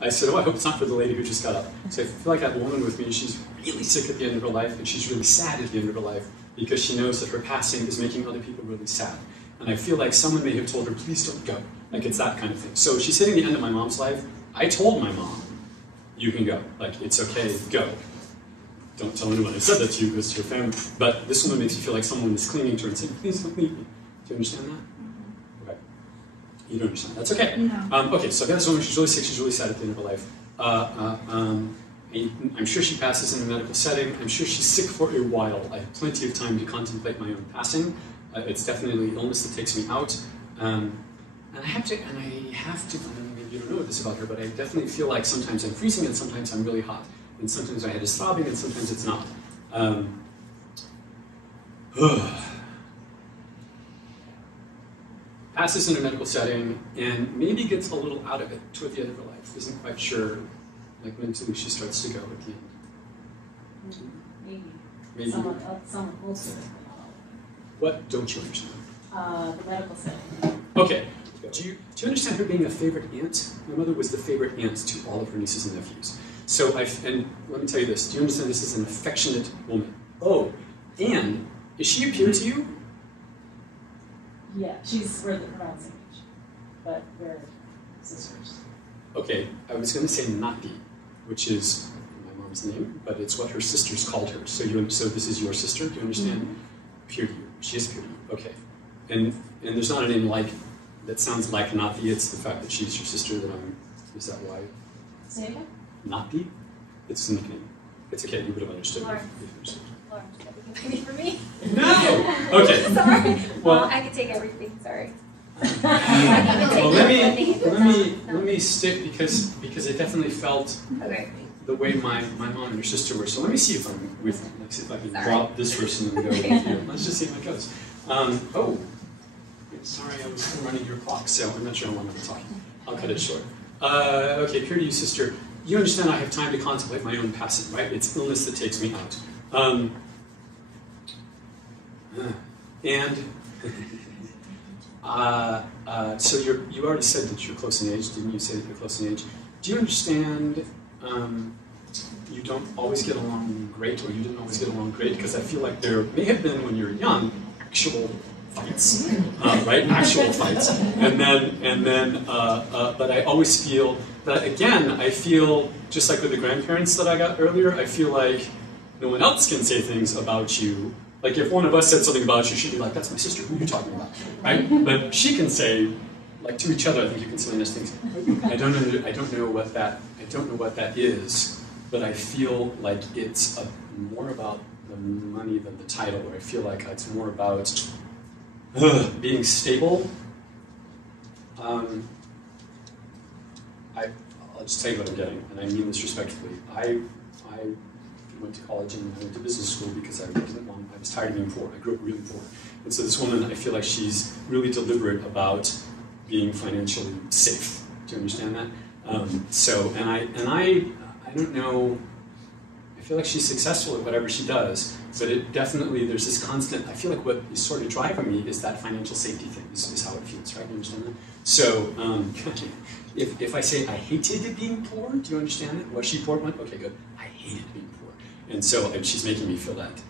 I said, oh, I hope it's not for the lady who just got up. So I feel like I have a woman with me, and she's really sick at the end of her life, and she's really sad at the end of her life, because she knows that her passing is making other people really sad. And I feel like someone may have told her, please don't go. Like, it's that kind of thing. So she's hitting the end of my mom's life. I told my mom, you can go. Like, it's okay, go. Don't tell anyone I said that to you, because it's your family. But this woman makes me feel like someone is clinging to her and saying, please don't leave me. Do you understand that? Okay. You don't understand. That's okay. No. Okay, so I've got this woman, she's really sick, she's really sad at the end of her life. I'm sure she passes in a medical setting. I'm sure she's sick for a while. I have plenty of time to contemplate my own passing. It's definitely illness that takes me out. And I have to, I mean, maybe you don't know this about her, but I definitely feel like sometimes I'm freezing and sometimes I'm really hot. And sometimes my head is throbbing and sometimes it's not. Passes in a medical setting and maybe gets a little out of it toward the end of her life. Isn't quite sure, like mentally she starts to go at the end. Maybe. Someone closer. What don't you understand? The medical setting. Okay. Do you understand her being a favorite aunt? My mother was the favorite aunt to all of her nieces and nephews. So and let me tell you this. Do you understand this is an affectionate woman? Oh, and is she a peer to you? Yeah, we're around the same age, but we're sisters. Okay, I was going to say Nati, which is my mom's name, but it's what her sisters called her. So this is your sister. Do you understand? Mm-hmm. Peer to you. She is peer to you. Okay, and there's not a name like that sounds like Nati. It's the fact that she's your sister that I'm. Is that why? Say again. Nati? It's a nickname. It's okay. You would have understood. Lauren. For me? No! Okay. Sorry. Well, I could take everything, sorry. Well, let me stick because I definitely felt the way my mom and your sister were. So let me see if I'm with them. Let's see if I can drop this person and go with you. Let's just see how it goes. Oh, sorry, I was running your clock, so I'm not sure how long I'm talking. I'll cut it short. Okay, peer to you, sister. You understand I have time to contemplate my own passing, right? It's illness that takes me out. So you already said that you're close in age, didn't you say that you're close in age? Do you understand you don't always get along great, or you didn't always get along great? Because I feel like there may have been, when you were young, actual fights, right? Actual fights. And then, but I always feel that, again, I feel, just like with the grandparents that I got earlier, I feel like no one else can say things about you. Like if one of us said something about you, she'd be like, that's my sister, who are you talking about? Right? But she can say, like to each other, I think you can say nice things. I don't know what that is, but I feel like it's more about the money than the title, or I feel like it's more about being stable. I'll just tell you what I'm getting, and I mean this respectfully. I went to college and I went to business school because I was tired of being poor. I grew up really poor. And so this woman, I feel like she's really deliberate about being financially safe. Do you understand that? I don't know, I feel like she's successful at whatever she does, but it definitely, there's this constant, I feel like what is sort of driving me is that financial safety thing, is how it feels, right? You understand that? So, if I say I hated being poor, do you understand it? Was she poor? Okay, good. I hated being poor. And so she's making me feel that.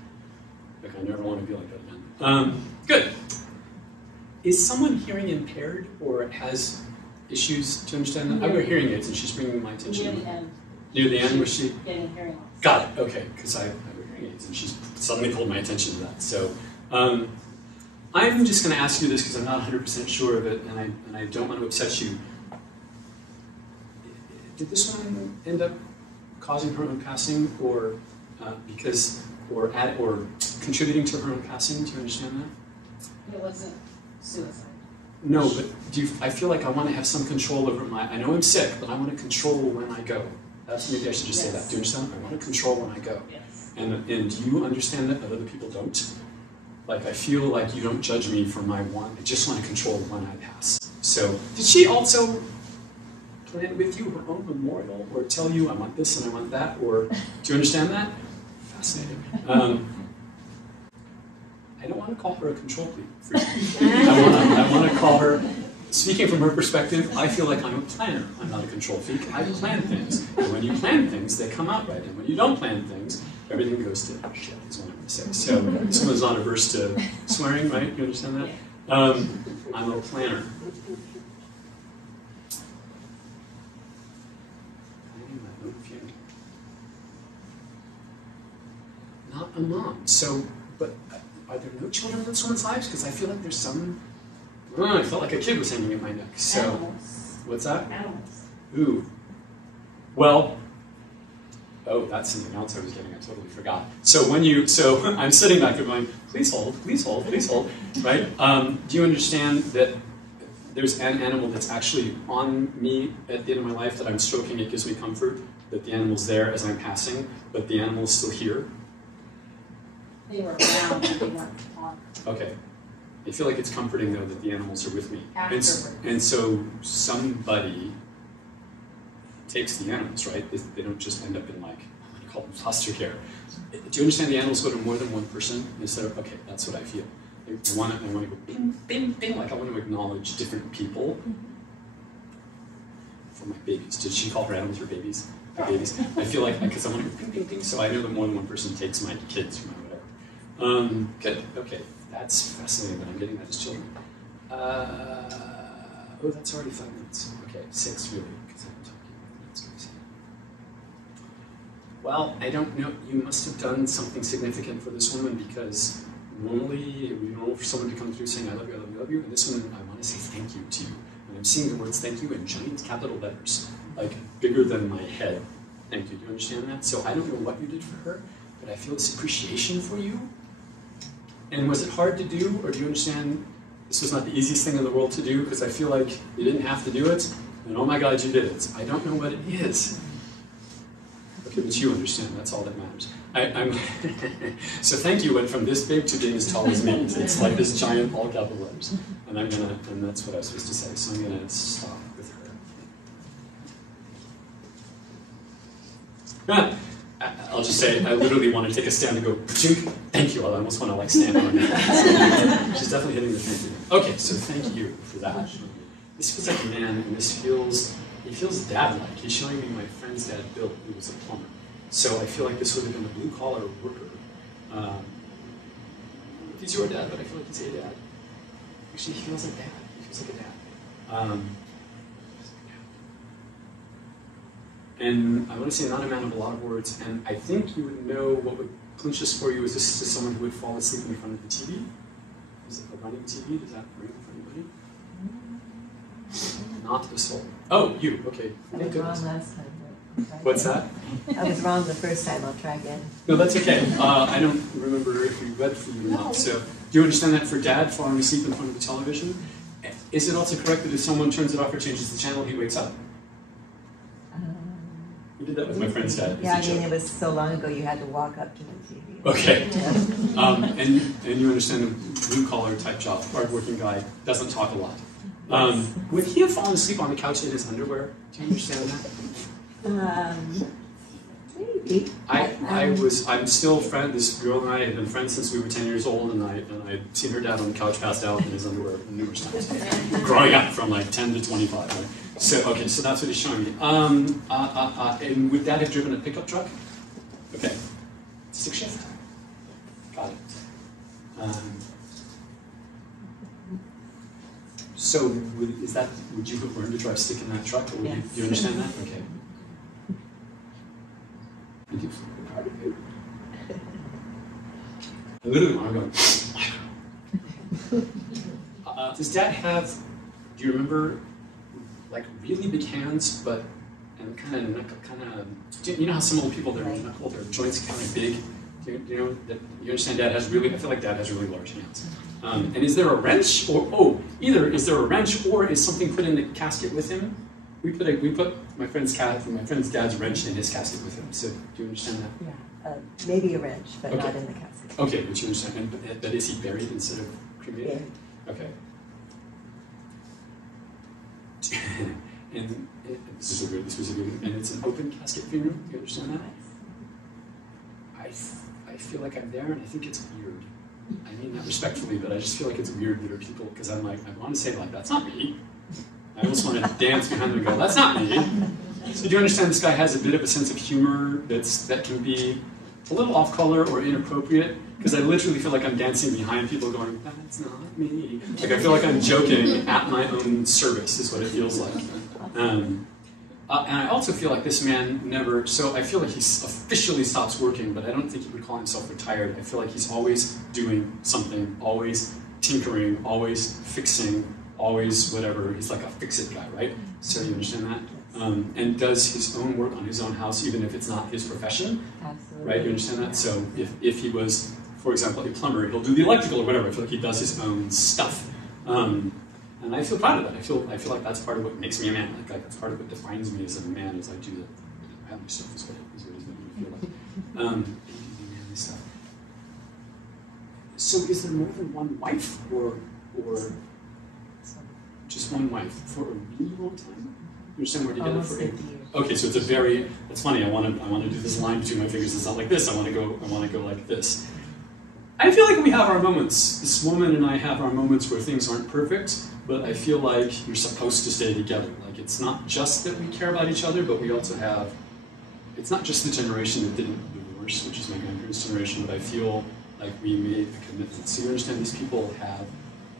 Like I never want to be like that again. Good. Is someone hearing impaired or has issues? Do you understand that? I wear hearing aids and she's bringing my attention. Near the end. Near the end, was she? Getting hearing loss. Got it. Okay, because I wear hearing aids and she's suddenly pulled my attention to that. So I'm just going to ask you this because I'm not 100% sure of it, and I don't want to upset you. Did this one end up causing her own passing, or or contributing to her own passing? Do you understand that? It wasn't suicide. No, but I feel like I want to have some control over I know I'm sick, but I want to control when I go. Maybe I should just say that. Do you understand? I want to control when I go. Yes. And do you understand that other people don't? Like, I feel like you don't judge me for my want. I just want to control when I pass. So, did she also plan with you her own memorial, or tell you I want this and I want that, or do you understand that? Fascinating. I don't want to call her a control freak. I want to call her speaking from her perspective, I feel like I'm a planner. I'm not a control freak. I plan things. And when you plan things, they come out right. And when you don't plan things, everything goes to shit, is what I'm going to say. So someone's not averse to swearing, right? You understand that? I'm a planner. Planning my own funeral. Not a mom. So, but are there no children in someone's lives? Because I feel like there's some. I felt like a kid was hanging in my neck. So, Animals. what's that? Animals. Ooh. Well. Oh, that's something else I was getting. I totally forgot. So I'm sitting back there going, please hold, please hold, please hold, right? Do you understand that there's an animal that's actually on me at the end of my life that I'm stroking? It gives me comfort that the animal's there as I'm passing, but the animal's still here. They were around, but they weren't on. Okay. I feel like it's comforting though that the animals are with me. Afterwards. And so somebody takes the animals, right? They don't just end up in like, I'm going to call them foster care. Do you understand the animals go to more than one person instead of, okay, that's what I feel. I want to go bing, bing, bing, like I want to acknowledge different people for my babies. Did she call her animals her babies? My babies. I feel like, because I want to go bing, bing, bing, so I know that more than one person takes my kids or my whatever. Good, okay, that's fascinating that I'm getting that as children. Oh, that's already 5 minutes. Okay, 6 really, because I've been talking. That's crazy. Well, I don't know. You must have done something significant for this woman because normally it would be normal for someone to come through saying, I love you, I love you, I love you. And this woman, I want to say thank you to you. And I'm seeing the words thank you in giant capital letters, like bigger than my head. Thank you. Do you understand that? So I don't know what you did for her, but I feel this appreciation for you. And was it hard to do, or do you understand this was not the easiest thing in the world to do because I feel like you didn't have to do it, and oh my God, you did it. I don't know what it is. Okay, but you understand, that's all that matters. I'm so thank you went from this big to being as tall as me. It's like this giant, all capital letters. And and that's what I was supposed to say, so I'm gonna stop with her. I'll just say, I literally want to take a stand and go, thank you. I almost want to like stand on it. She's definitely hitting the thank you. Okay, so thank you for that. This feels like a man, and he feels dad-like. He's showing me my friend's dad, Bill, who was a plumber. So I feel like this would have been a blue-collar worker. He's your dad, but I feel like he's a dad. Actually, he feels like dad. He feels like a dad. And I want to say not a man of a lot of words, and I think you would know what would clinch this for you is this is someone who would fall asleep in front of the TV. Is it a running TV? Does that ring for anybody? Not a soul. Oh, you, okay. I was wrong last time. What's that? I was wrong the first time, I'll try again. No, that's okay. I don't remember if we read for you or not. So, do you understand that for dad falling asleep in front of the television? Is it also correct that if someone turns it off or changes the channel, he wakes up? We did that with my friend's dad. Yeah, I mean, it was so long ago you had to walk up to the TV. Okay. And you understand the blue-collar type job, hard-working guy, doesn't talk a lot. Would he have fallen asleep on the couch in his underwear? Do you understand that? Maybe. I'm still friend. This girl and I had been friends since we were 10 years old, and I'd seen her dad on the couch passed out in his underwear numerous times, growing up from like 10 to 25. Right? So okay, so that's what he's showing me. And would that have driven a pickup truck? Okay, stick shift. Got it. So would you have learned to drive stick in that truck? Or Yes. Do you understand that? Okay. I do feel proud of you. I literally want to go. Does Dad have? Do you remember, like really big hands, but and kind of? You know how some old people their joints kind of big. You know that you understand. Dad has really. I feel like Dad has really large hands. And is there a wrench, or either is there a wrench, or is something put in the casket with him? We put my friend's dad's wrench in his casket with him. So do you understand that? Yeah, maybe a wrench, but Okay. not in the casket. Okay, but you understand. But is he buried instead of cremated? Yeah. Okay. And this was a good, and it's an open casket funeral. Do you understand that? I feel like I'm there, and I think it's weird. I mean that respectfully, but I just feel like it's weird that there are people, because I'm like, I want to say like, that's not me. I almost want to dance behind them and go, that's not me. So do you understand this guy has a bit of a sense of humor that can be a little off-color or inappropriate? Because I literally feel like I'm dancing behind people going, that's not me. Like I feel like I'm joking at my own service is what it feels like. And I also feel like this man never, so I feel like he officially stops working, but I don't think he would call himself retired. I feel like he's always doing something, always tinkering, always fixing, always whatever. He's like a fix-it guy, right? So you understand that? And does his own work on his own house, even if it's not his profession. Absolutely. Right? You understand that? So if he was, for example, a plumber, he'll do the electrical or whatever. I feel like he does his own stuff. And I feel proud of that. I feel like that's part of what makes me a man. Like that's part of what defines me as a man is I do the manly stuff is what he's making me feel like. Manly stuff. So is there more than one wife or just one wife for a really long time? You understand we're together Almost for 50 years. Okay, so it's a very, it's funny, I want to do this line between my fingers. It's not like this, I want to go like this. I feel like we have our moments. This woman and I have our moments where things aren't perfect, but I feel like you're supposed to stay together. Like it's not just that we care about each other, but we also have, it's not just the generation that didn't divorce, which is my grandparents' generation, but I feel like we made a commitment. So you understand these people have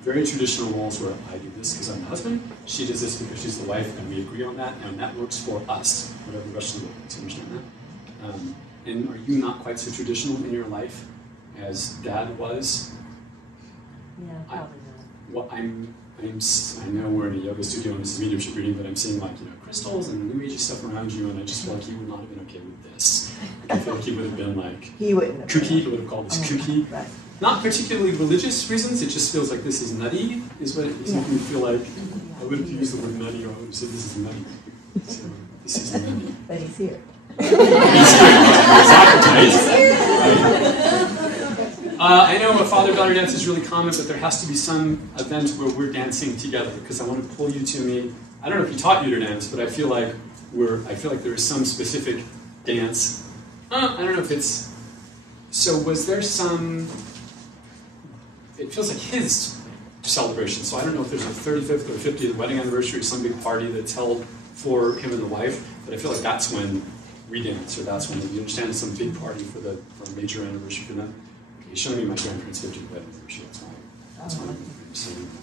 very traditional roles where I do this because I'm the husband, she does this because she's the wife, and we agree on that, and that works for us, whatever the rest of the world does. You understand that? And are you not quite so traditional in your life as Dad was? Yeah, probably Well, I know we're in a yoga studio and this is mediumship reading, but I'm seeing like, crystals and new agey stuff around you, and I just feel like he would not have been okay with this. Like, I feel like he would have been like, he wouldn't have kooky, he would have called this kooky. Right. Not particularly religious reasons, it just feels like this is nutty, is what it's making me feel like. I wouldn't use the word nutty, or I would have said this is nutty. So, this is nutty. But he's here. I know a father-daughter dance is really common, but there has to be some event where we're dancing together, because I want to pull you to me. I don't know if he taught you to dance, but I feel like there is some specific dance. I don't know if it's, so was there some, it feels like his celebration, so I don't know if there's a 35th or 50th wedding anniversary or some big party that's held for him and the wife, but I feel like that's when we dance, or that's when, you understand, some big party for a major anniversary for them. Okay, he's showing me my grandparents' 50th wedding anniversary, that's why I'm saying that.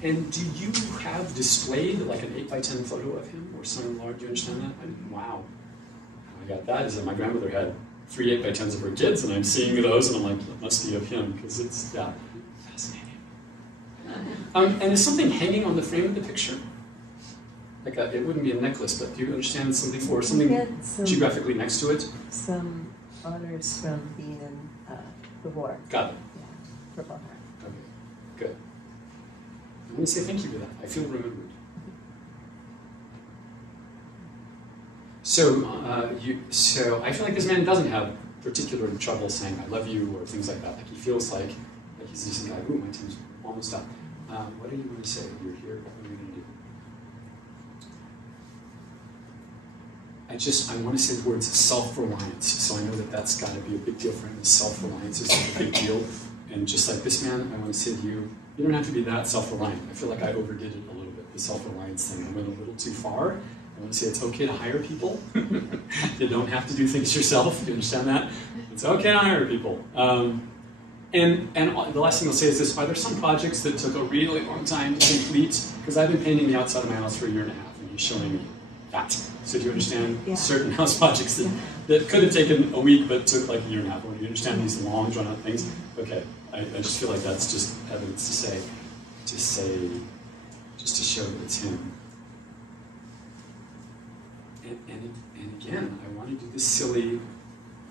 And do you have displayed like an 8x10 photo of him or some large, do you understand that? Wow. I got that is that my grandmother had 3 8x10s of her kids, and I'm seeing those, and I'm like, that must be of him, because it's, yeah, fascinating. And is something hanging on the frame of the picture? Like it wouldn't be a necklace, but do you understand something, or something geographically next to it? Some honors from being in the war. Got it. Yeah, Purple Heart. Okay, good. I want to say thank you for that. I feel remembered. So I feel like this man doesn't have particular trouble saying I love you or things like that. Like he feels like he's just a guy, ooh, my time's almost up. What do you want to say? You're here, what are we going to do? I want to say the words self-reliance. So I know that that's got to be a big deal for him. Self-reliance is a big deal. And just like this man, I want to say to you, you don't have to be that self-reliant. I feel like I overdid it a little bit, the self-reliance thing. I went a little too far. I want to say it's okay to hire people. You don't have to do things yourself. You understand that? It's okay to hire people. And the last thing I'll say is this: are there some projects that took a really long time to complete? Because I've been painting the outside of my house for 1.5 years, and he's showing me that. So do you understand certain house projects that could have taken a week but took like 1.5 years? When you understand these long, drawn-out things, okay. I just feel like that's just evidence to show that it's him. And again, I want to do this silly,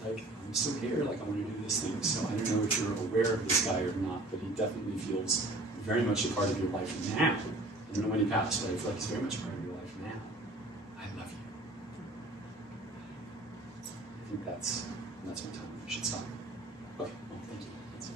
like, I'm still here, like I want to do this thing. So I don't know if you're aware of this guy or not, but he definitely feels very much a part of your life now. I don't know when he passed, but I feel like he's very much a part of your life now. I love you. I think that's my time. I should stop. Okay, well, thank you. That's